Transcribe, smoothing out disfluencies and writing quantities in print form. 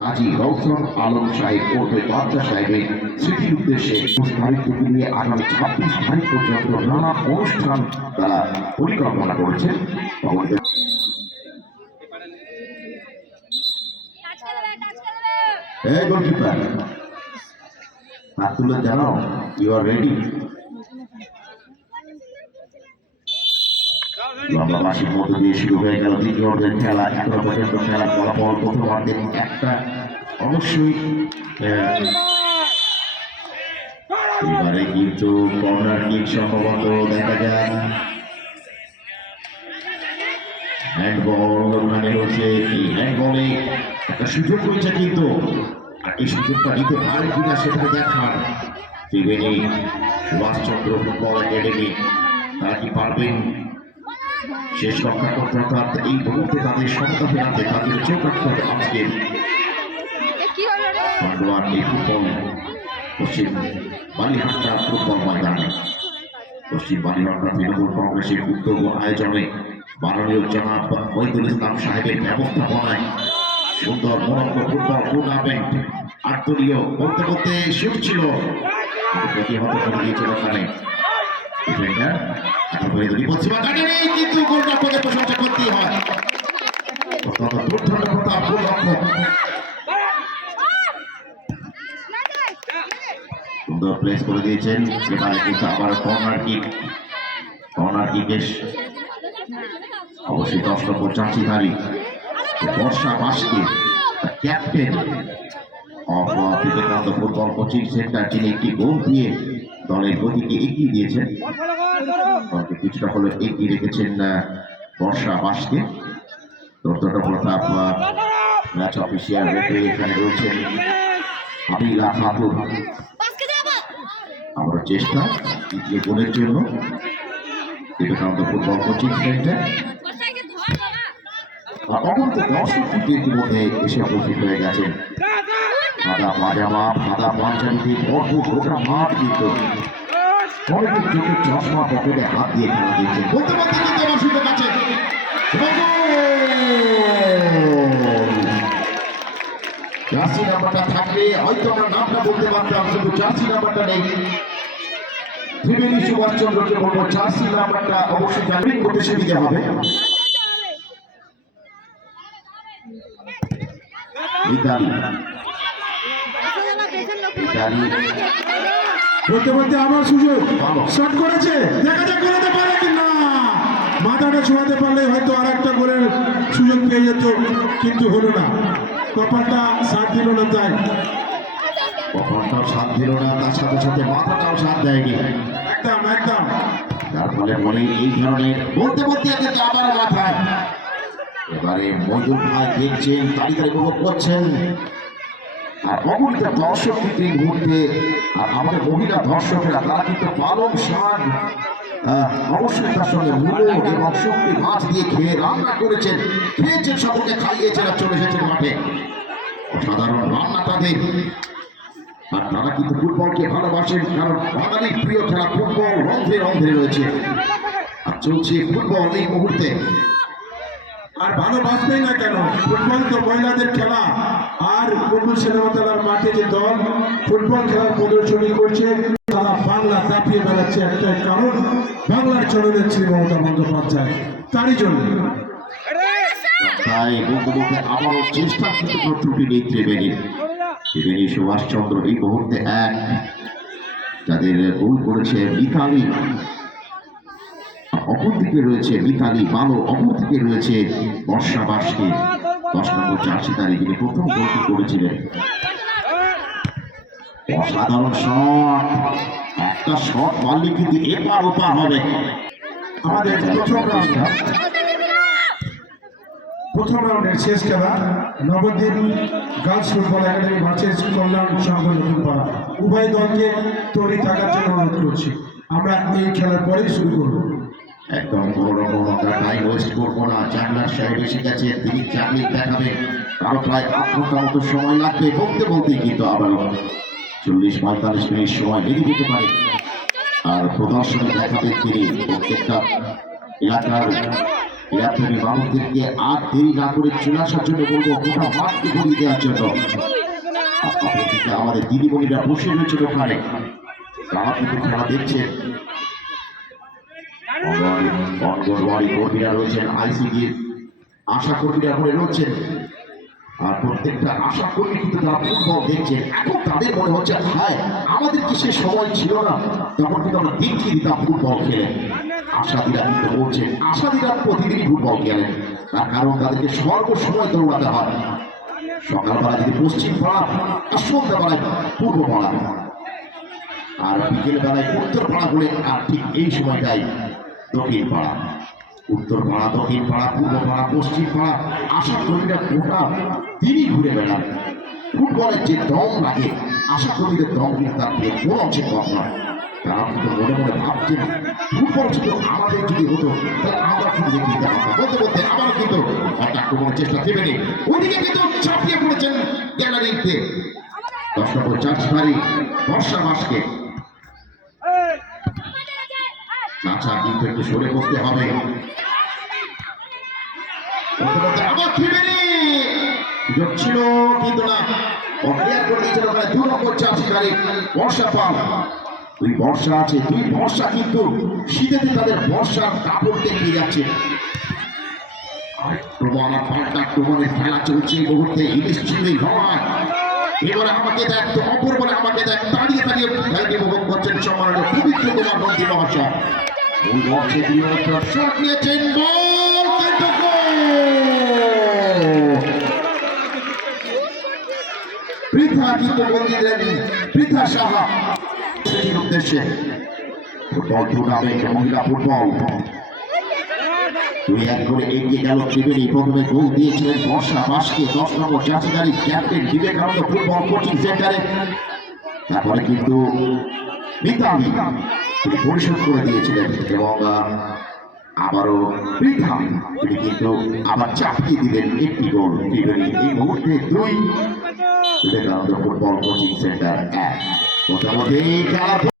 আজি রওশন আলম সাহেব ওরফে বাদশা সাহেবের স্মৃতির উদ্দেশ্যে তারিখ থেকে নিয়ে আগামী 26 তারিখ পর্যন্ত নানা অনুষ্ঠান তারা পরিকল্পনা করেছেন। জানাও ইউ আর রেডি। লম্বা মাসের মধ্য দিয়ে শুরু হয়ে গেল দ্বিতীয় অর্ধের খেলা। এখনো পর্যন্ত খেলার ফলাফল প্রথমার্ধের একটা অবশ্যই এবারে কিন্তু কর্নার কিক সম্ভবত দেখা যায় হ্যান্ডবল ওখানে হচ্ছে। এই হ্যান্ডবলে একটা সুযোগ রয়েছে কিন্তু এই সুযোগটা নিতে পারে কিনা সেটা দেখার। ত্রিবেণী সুভাষচন্দ্র ফুটবল একাডেমি তারা কি পারবেন শেষ রক্ষা করতে, অর্থাৎ এই মুহূর্তে তাদের সমতা ফেরাতে তাদের চোখ রাখতে হবে আজকের পান্ডুয়ার এই ফুটবল পশ্চিম বালিহাট্টা ফুটবল ময়দানে। পশ্চিম বালিহাট্টা তৃণমূল কংগ্রেসের উদ্যোগ আয়োজনে মাননীয় জনাব মহিদুল ইসলাম সাহেবের ব্যবস্থাপনায় সুন্দর মনোজ্ঞ ফুটবল টুর্নামেন্ট আটদলীয় বলতে বলতে শুট ছিল, প্রতিহত করে দিয়েছিল ওখানে কিন্তু গোলরক্ষকের প্রশংসা করতেই হয়। সুন্দর প্লেস করে দিয়েছেন। এবারে কিন্তু আবার কর্নার কিকের অবশ্যই 10 নম্বর চাষিধারী বর্ষা বাসকে captain Vivekananda football coaching centre, যিনি একটি গোল দিয়ে দলের গতিকে এগিয়ে দিয়েছেন, কিছুটা হলে এগিয়ে রেখেছেন বর্ষা বাসকে। প্রতাপ ম্যাচ অফিসিয়াল রেফারি এখানে রয়েছেন হাবিলা খাতুন। আমরা চেষ্টা দ্বিতীয় গোলের জন্য বিবেকানন্দ ফুটবল কোচিং সেন্টার অবন্ত দর্শক কিন্তু ইতিমধ্যে এসে উপস্থিত হয়ে গেছেন। সাদা পাজামা সাদা পাঞ্জাবিতে ভরপুর গোটা মাঠ কিন্তু অনেকের চোখে চশমা পকেটে হাত দিয়ে খেলা দিচ্ছে। বলতে বলতে কিন্তু আমার সুযোগ আছে, জার্সি নাম্বারটা থাকলে হয়তো আমরা নামটা বলতে পারতাম, কিন্তু জার্সি নাম্বারটা নেই। ত্রিবেণী সুভাষচন্দ্রকে বলবো জার্সি নাম্বারটা অবশ্যই জার্সি করতে সুবিধা হবে। বলতে বলতে আবার সুযোগ শট করেছে, দেখা যাক করতে পারে কিনা। মাথাটা ছোঁয়াতে পারলে হয়তো আর একটা গোলের সুযোগ পেয়ে যেত, কিন্তু হলো না। কপালটা সাথ দিল না, তাই কপালটাও সাথ দিল না, তার সাথে সাথে মাথাটাও সাথ দেয়নি। একদম একদম। তার ফলে মনে এই ধরনের বলতে বলতে আবার মাথায়। এবারে মজুর ভাই দেখছেন, তালিকা উপভোগ করছেন, আর অগণিত দর্শক কিন্তু এই মুহূর্তে আমাদের মহিলা দর্শকেরা তারা কিন্তু পালং শাক অবশ্যই তার সঙ্গে মূলো এবং শক্তি মাছ দিয়ে খেয়ে রান্না করেছেন, খেয়েছেন, সকলকে খাইয়েছেন আর চলে এসেছেন মাঠে। অসাধারণ রান্না তাদের। আর তারা কিন্তু ফুটবলকে ভালোবাসেন, কারণ বাঙালির প্রিয় খেলা ফুটবল রন্ধ্রে রন্ধ্রে রয়েছে। আর চলছে ফুটবল এই মুহূর্তে। আর ভালোবাসবেই না কেন, ফুটবল তো মহিলাদের খেলা। আর মুকুল সিনেমাতলার মাঠে যে দল ফুটবল খেলার প্রদর্শনী করছে, তারা বাংলা দাপিয়ে বেড়াচ্ছে একটাই কারণ, বাংলার জননেত্রী মমতা বন্দ্যোপাধ্যায়, তারই জন্য। তাই বলতে বলতে আবারও চেষ্টা কিন্তু ত্রুটি নেই ত্রিবেণী সুভাষচন্দ্র এই মুহূর্তে এক যাদের গোল করেছে মিতালি, অপরদিকে রয়েছে মিতালি বালো, অপরদিকে রয়েছে বর্ষা বাসকে 10 নম্বর চাষিদারি, যিনি প্রথম গোলটি করেছিলেন। অসাধারণ শট, একটা শট মারলে কিন্তু এপার ওপার হবে। আমাদের প্রথম রাউন্ডের শেষ খেলা Nabadwip girls football academy versus Kalyan Sangha Natunpara. উভয় দলকে তৈরি থাকার জন্য অনুরোধ করছি। আমরা এই খেলার পরেই শুরু করব। একদম টাইম ওয়েস্ট করবো না। জানলার সাহেব এসে গেছে, তিনি চাকরি দেখাবেন, আরো প্রায় 8 ঘন্টা মতো সময় লাগবে। বলতে বলতে কিন্তু আবার 40-45 মিনিট সময় লেগে যেতে পারে। আর প্রদর্শনী দেখাবেন তিনি প্রত্যেকটা এলাকার ক্রীড়াপ্রেমী মানুষদেরকে আর দেরি না করে চলে আসার জন্য বলবো, গোটা মাঠকে ভরিয়ে দেওয়ার জন্য। অপরদিকে আমাদের দিদিমণিরা বসে রয়েছে ওখানে, তারা কিন্তু খেলা দেখছেন। অঙ্গনওয়াড়ি কর্মীরা রয়েছেন, আইসিডির আশা কর্মীরা করে রয়েছেন, আর প্রত্যেকটা আশা কর্মী কিন্তু তারা ফুটবল দেখছেন। এখন তাদের মনে হচ্ছে, হ্যাঁ আমাদের কি সে সময় ছিল না, তখন কিন্তু আমরা দেখিয়ে দিতাম ফুটবল খেলে। আশাদিরা কিন্তু বলছেন, আশাদিরা প্রতিদিনই ফুটবল খেলেন, তার কারণ তাদেরকে সর্বসময় দৌড়াতে হয়। সকালবেলা যদি পশ্চিম পাড়া, আর সন্ধ্যাবেলায় পূর্ব পাড়া, আর বিকেল বেলায় উত্তর পাড়া বলে, আর ঠিক এই সময়টাই দক্ষিণ পাড়া। উত্তর পাড়া, দক্ষিণ পাড়া, পূর্ব পাড়া, পশ্চিম পাড়া, আশা কর্মীরা গোটা দিনই ঘুরে বেড়ান। ফুটবলের যে দম লাগে, আশা কর্মীদের দম কিন্তু তার থেকে কোনো অংশে কম নয়। তারা কিন্তু মনে মনে ভাবছেন, ফুটবল শুধু আমাদের যদি হতো তাহলে আমরা কিন্তু দেখে দিতে পারতাম। বলতে বলতে আবার কিন্তু একটা আক্রমণের চেষ্টা দেবেনি, ওইদিকে কিন্তু ছাপিয়ে পড়েছেন গ্যালারিতে 10 নম্বর চারশারি বর্ষা মাসকে। চাচা কিন্তু একটু সরে বসতে হবে। আবার ত্রিবেণী সুযোগ ছিল কিন্তু না, অক্লিয়ার করে দিয়েছিল ওখানে 2 নম্বর চারশারি বর্ষা পাল। দুই বর্ষা আছে, দুই বর্ষা কিন্তু শীতেতে তাদের বর্ষার কাপড় দেখিয়ে যাচ্ছে। আক্রমণের খেলা চলছে এই মুহূর্তে, ইলিশ চিংড়ি হয়। এবারে আমাকে দেখ, তো অপর বলে আমাকে দেখ, দাঁড়িয়ে দাঁড়িয়ে খেলাকে উপভোগ করছেন সম্মানিত পবিত্র কুমার মন্ত্রী মহাশয়। ওই বর্ষে শট নিয়েছেন, বল কিন্তু পৃথা কিন্তু বন্দি দিলেন পৃথা সাহা উদ্দেশ্যে। ফুটবল টুর্নামেন্ট, মহিলা ফুটবল 2-1 করে এগিয়ে গেল ত্রিবেণী। প্রথমে গোল দিয়েছিলেন বর্ষা মাসকে 10 নম্বর জাতীয়তারী ক্যাপ্টেন বিবেকানন্দ ফুটবল কোচিং সেন্টারে। তারপরে কিন্তু মিতালি তিনি পরিশোধ করে দিয়েছিলেন, এবং আবারও পৃথা তিনি কিন্তু আবার চাপিয়ে দিলেন একটি গোল। ত্রিবেণী এই মুহূর্তে 2, বিবেকানন্দ ফুটবল কোচিং সেন্টার 1। মোটামুটি খেলা